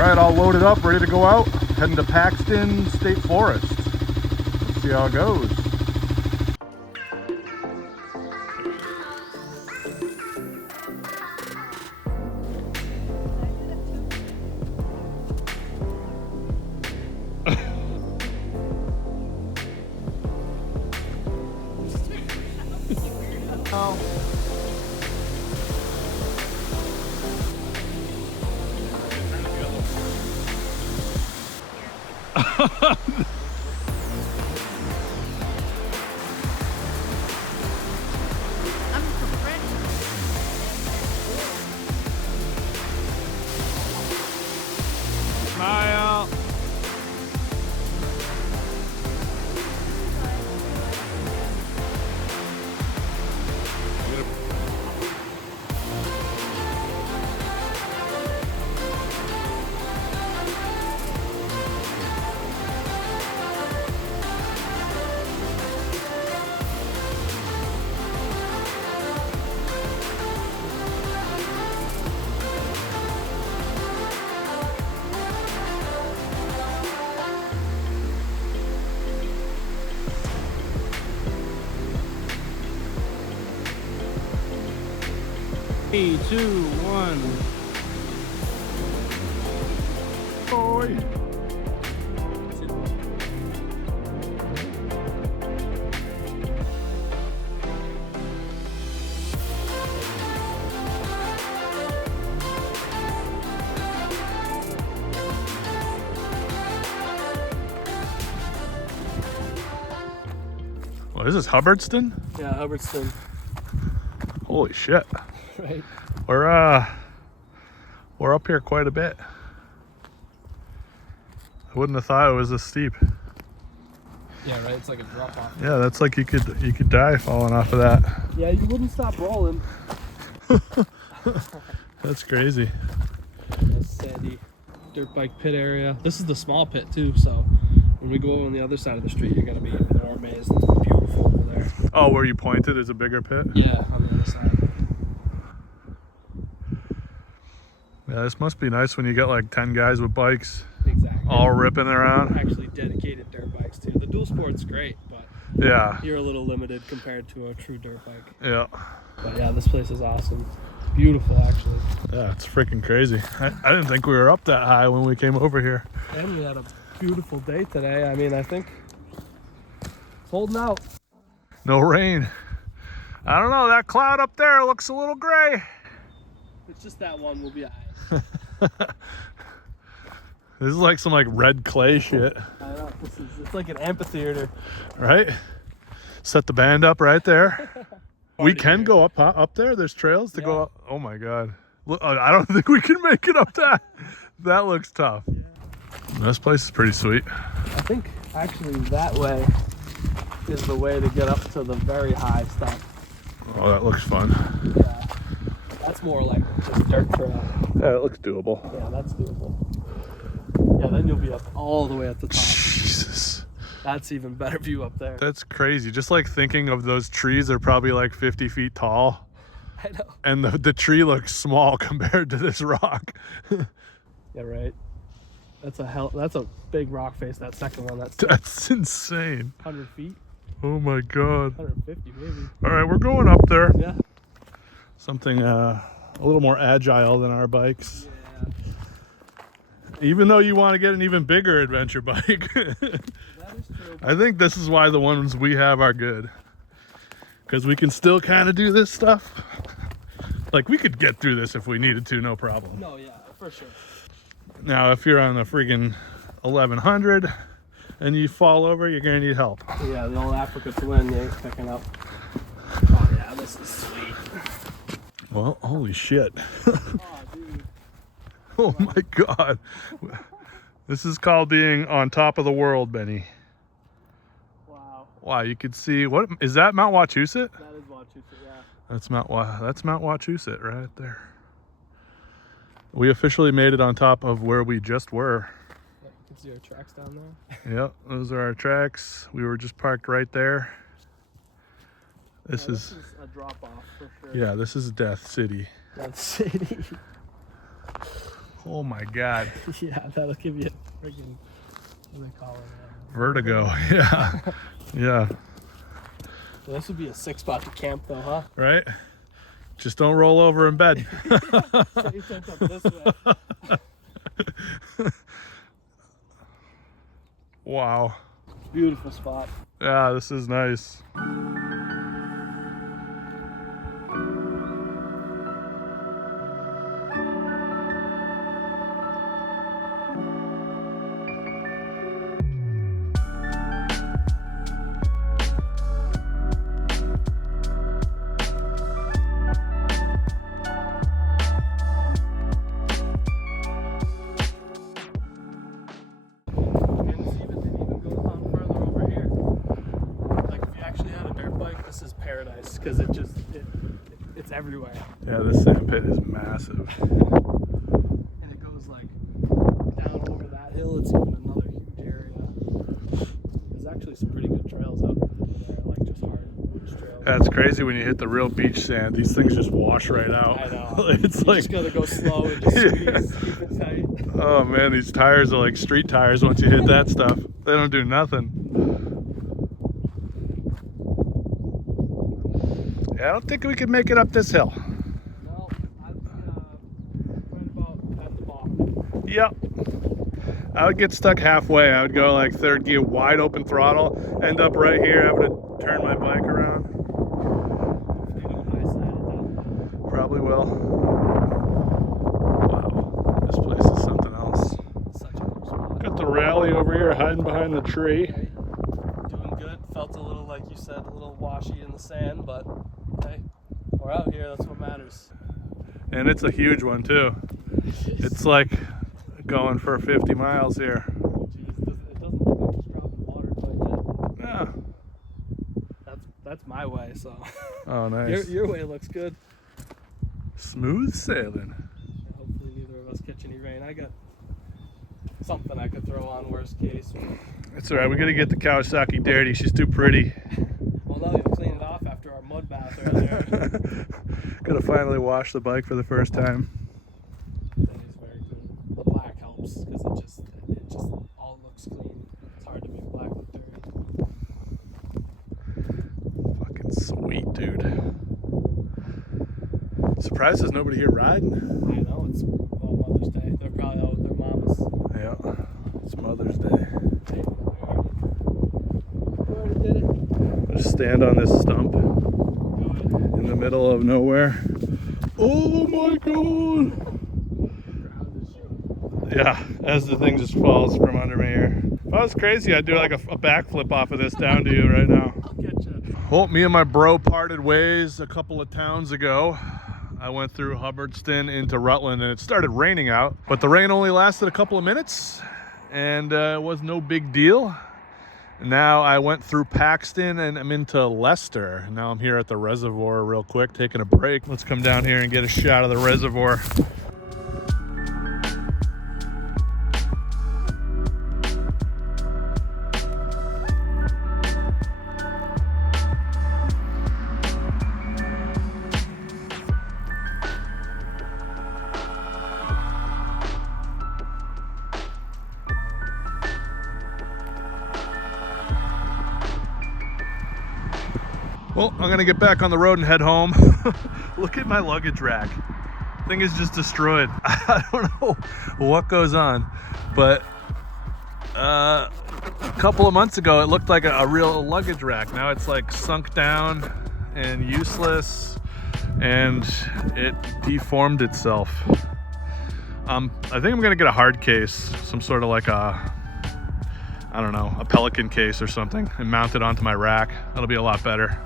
right, all loaded up, ready to go out. Heading to Paxton State Forest. Let's see how it goes. Smile. Three, 2, 1. Boy. Well, this is Hubbardston? Yeah, Hubbardston. Holy shit. Right. We're up here quite a bit. I wouldn't have thought it was this steep. Yeah, right. It's like a drop off. Yeah, that's like you could die falling off of that. Yeah, you wouldn't stop rolling. That's crazy. This sandy dirt bike pit area. This is the small pit too, so when we go on the other side of the street, you're gonna be even more amazed. It's beautiful over there. Oh, where you pointed is a bigger pit? Yeah, on the other side. Yeah, this must be nice when you get like 10 guys with bikes. Exactly. All ripping around. Actually dedicated dirt bikes too. The dual sport's great, but Yeah. you're a little limited compared to a true dirt bike. Yeah. But yeah, this place is awesome. Beautiful, actually. Yeah, it's freaking crazy. I didn't think we were up that high when we came over here. And we had a beautiful day today. I mean, I think it's holding out. No rain. I don't know, that cloud up there looks a little gray. It's just that one will be alright. This is like some like red clay shit, I know, it's like an amphitheater. right? Set the band up right there. We can go up there. There's trails to go up. Oh my god. Look, I don't think we can make it up that. That looks tough. Yeah. This place is pretty sweet. I think actually that way is the way to get up to the very high stuff. Oh, that looks fun. Yeah. That's more like just dirt trail. Yeah, it looks doable. Yeah, that's doable. Yeah, then you'll be up all the way at the top. Jesus. That's even better view up there. That's crazy. Just like thinking of those trees, they're probably like 50 feet tall. I know. And the tree looks small compared to this rock. Yeah, right. That's a big rock face, that second one. That's insane. 100 feet. Oh my god. 150 maybe. All right, we're going up there. Yeah. Something a little more agile than our bikes. Yeah. Even though you want to get an even bigger adventure bike. That is true. I think this is why the ones we have are good. Because we can still kind of do this stuff. Like we could get through this if we needed to, no problem. No, yeah, for sure. Now, if you're on a friggin' 1100 and you fall over, you're gonna need help. Yeah, the old Africa Twin, you ain't picking up. Oh yeah, this is sweet. Well, holy shit. Oh, dude. Oh my god. This is called being on top of the world, Benny. Wow. Wow, you could see, what is that, Mount Wachusett? That is Wachusett, yeah. That's Mount Wachusett right there. We officially made it on top of where we just were. Yeah, you can see our tracks down there. Yep, those are our tracks. We were just parked right there. This is a drop off for sure. yeah, this is Death City. Death City. Oh my God. Yeah, that'll give you freaking, what do they call it? Vertigo. Yeah. Yeah. So this would be a sick spot to camp though, huh? Right? Just don't roll over in bed. So you tilt up this way. Wow. Beautiful spot. Yeah, this is nice. Because it's everywhere. Yeah, this sand pit is massive. And it goes like down over that hill. It's even another huge area. There's actually some pretty good trails out there, like just hard trails. That's crazy when you hit the real beach sand. These things just wash right out. I know. It's you like just gotta go slow and just squeeze, keep it tight. Oh man, these tires are like street tires once you hit that stuff. They don't do nothing. Yeah, I don't think we can make it up this hill. No, I'd be right about at the bottom. Yep. I would get stuck halfway. I would go like third gear, wide open throttle, end up right here, having to turn my bike around. Probably will. Wow, this place is something else. Such a cool spot. Got the rally over here hiding behind the tree. Doing good. Felt a little, like you said, a little washy in the sand, but hey, we're out here. That's what matters. And it's a huge one too. It's like going for 50 miles here. Jeez, it doesn't look like it's dropping water quite yet. Yeah. That's my way, so. Oh, nice. Your way looks good. Smooth sailing. Yeah, hopefully neither of us catch any rain. I got something I could throw on, worst case. It's all right. We got to get the Kawasaki dirty. She's too pretty. Well, no, you'll clean it off after our mud bath earlier. Got to finally wash the bike for the first time. That is very cool. The black helps because it just all looks clean. It's hard to make black look dirty. Fucking sweet, dude. Surprised there's nobody here riding. I know, it's Mother's Day. They're probably out with their mamas. Yeah, it's Mother's Day. Hey, we already did it. Just stand on this stump in the middle of nowhere. Oh my god! Yeah, as the thing just falls from under me here. If I was crazy, I'd do like a backflip off of this down to you right now. I'll get you. Well, me and my bro parted ways a couple of towns ago. I went through Hubbardston into Rutland and it started raining out, but the rain only lasted a couple of minutes and it was no big deal. Now I went through Paxton and I'm into Leicester. Now I'm here at the reservoir real quick, taking a break. Let's come down here and get a shot of the reservoir. Well, I'm gonna get back on the road and head home. Look at my luggage rack. Thing is just destroyed. I don't know what goes on, but a couple of months ago it looked like a real luggage rack. Now it's like sunk down and useless, and it deformed itself. I think I'm gonna get a hard case, some sort of like a, I don't know, a Pelican case or something, and mount it onto my rack. That'll be a lot better.